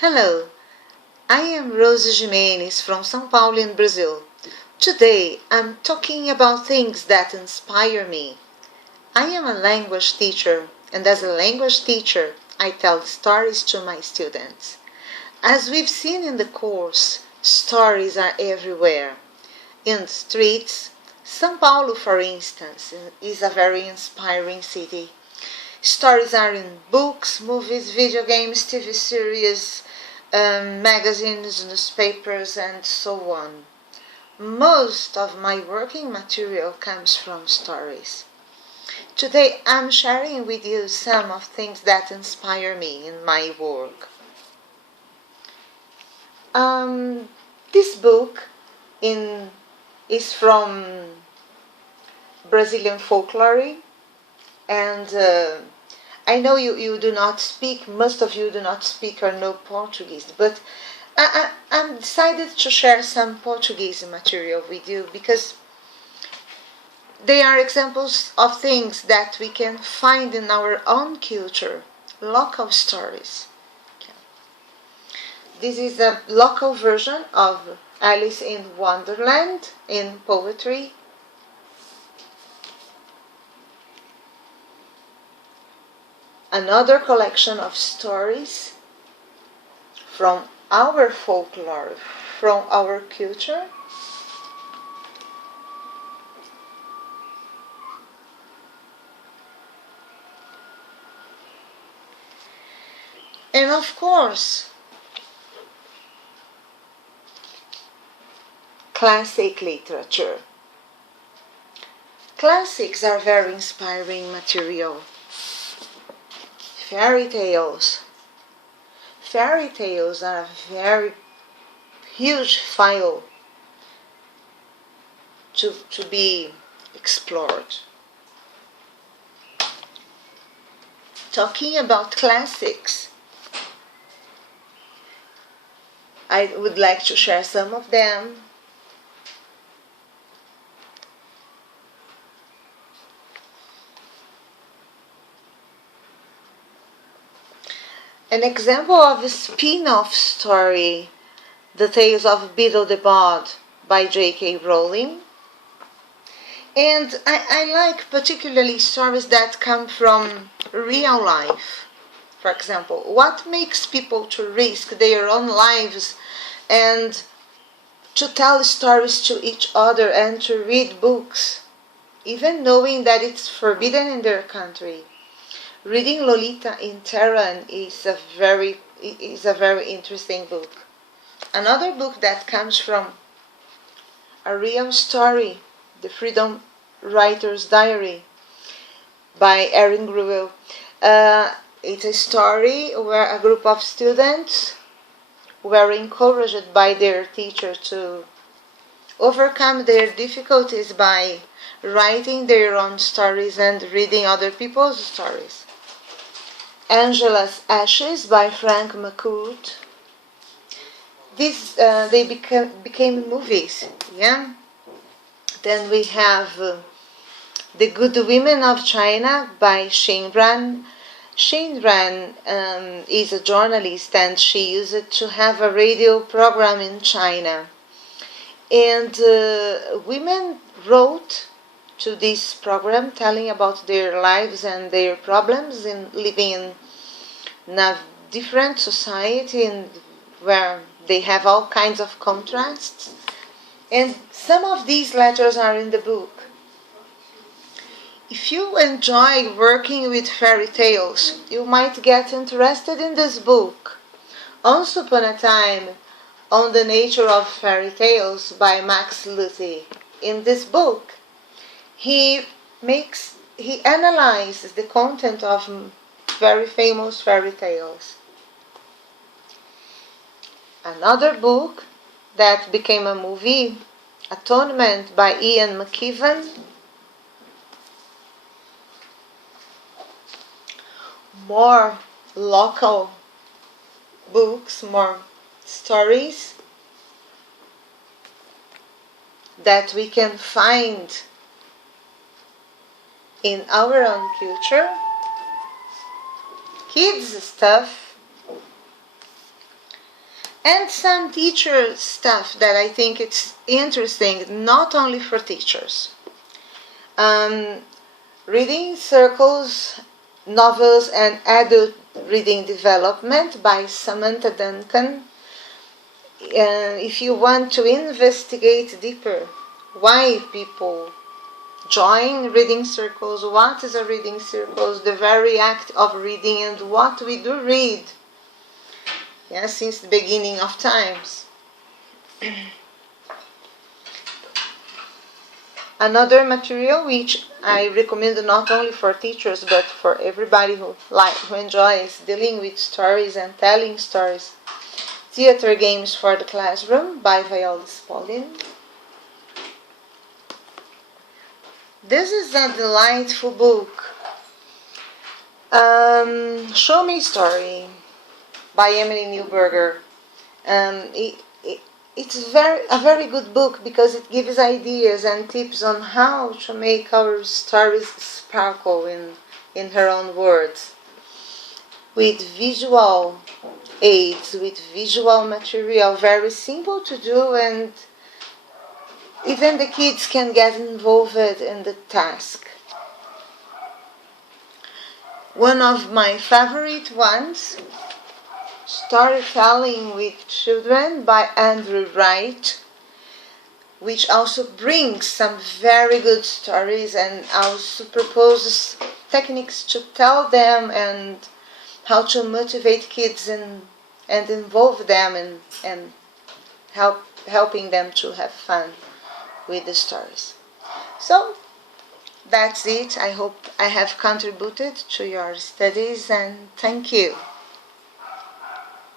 Hello, I am Rosa Gimenes from São Paulo in Brazil. Today I'm talking about things that inspire me. I am a language teacher, and as a language teacher, I tell stories to my students. As we've seen in the course, stories are everywhere. In the streets, São Paulo, for instance, is a very inspiring city. Stories are in books, movies, video games, TV series, magazines, newspapers, and so on. Most of my working material comes from stories. Today I'm sharing with you some of things that inspire me in my work. This book is from Brazilian folklore, and I know you do not speak, most of you do not speak or know Portuguese, but I'm decided to share some Portuguese material with you because they are examples of things that we can find in our own culture, local stories. This is a local version of Alice in Wonderland in poetry. Another collection of stories from our folklore, from our culture. And of course, classic literature. Classics are very inspiring material. Fairy tales. Fairy tales are a very huge file to be explored. Talking about classics, I would like to share some of them. An example of a spin-off story, The Tales of Beedle the Bard by J.K. Rowling. And I like particularly stories that come from real life. For example, what makes people to risk their own lives and to tell stories to each other and to read books, even knowing that it's forbidden in their country. Reading Lolita in Tehran is a very interesting book. Another book that comes from a real story, The Freedom Writer's Diary by Erin Gruwell. It's a story where a group of students were encouraged by their teacher to overcome their difficulties by writing their own stories and reading other people's stories. Angela's Ashes by Frank McCourt. They became movies, yeah. Then we have The Good Women of China by Xin Ran. Xin Ran is a journalist, and she used it to have a radio program in China. And women wrote to this program telling about their lives and their problems in living in a different society where they have all kinds of contrasts. And some of these letters are in the book. If you enjoy working with fairy tales, you might get interested in this book. Once Upon a Time, On the Nature of Fairy Tales by Max Luthi. In this book, he analyzes the content of very famous fairy tales. Another book that became a movie, Atonement by Ian McKeevan. More local books, more stories that we can find in our own culture. Kids stuff. and some teacher stuff that I think it's interesting, not only for teachers. Reading Circles, Novels and Adult Reading Development by Samantha Duncan. If you want to investigate deeper why people join reading circles, what is a reading circles, the very act of reading, and what we do read, since the beginning of times. Another material which I recommend not only for teachers but for everybody who enjoys dealing with stories and telling stories, Theater Games for the Classroom by Viola Spolin. This is a delightful book. Show Me a Story by Emily Newberger. It's a very good book because it gives ideas and tips on how to make our stories sparkle in her own words. With visual aids, with visual material, very simple to do, and even the kids can get involved in the task. One of my favorite ones, Storytelling with Children by Andrew Wright, which also brings some very good stories and also proposes techniques to tell them and how to motivate kids and involve them and helping them to have fun with the stories. So that's it. I hope I have contributed to your studies, and thank you.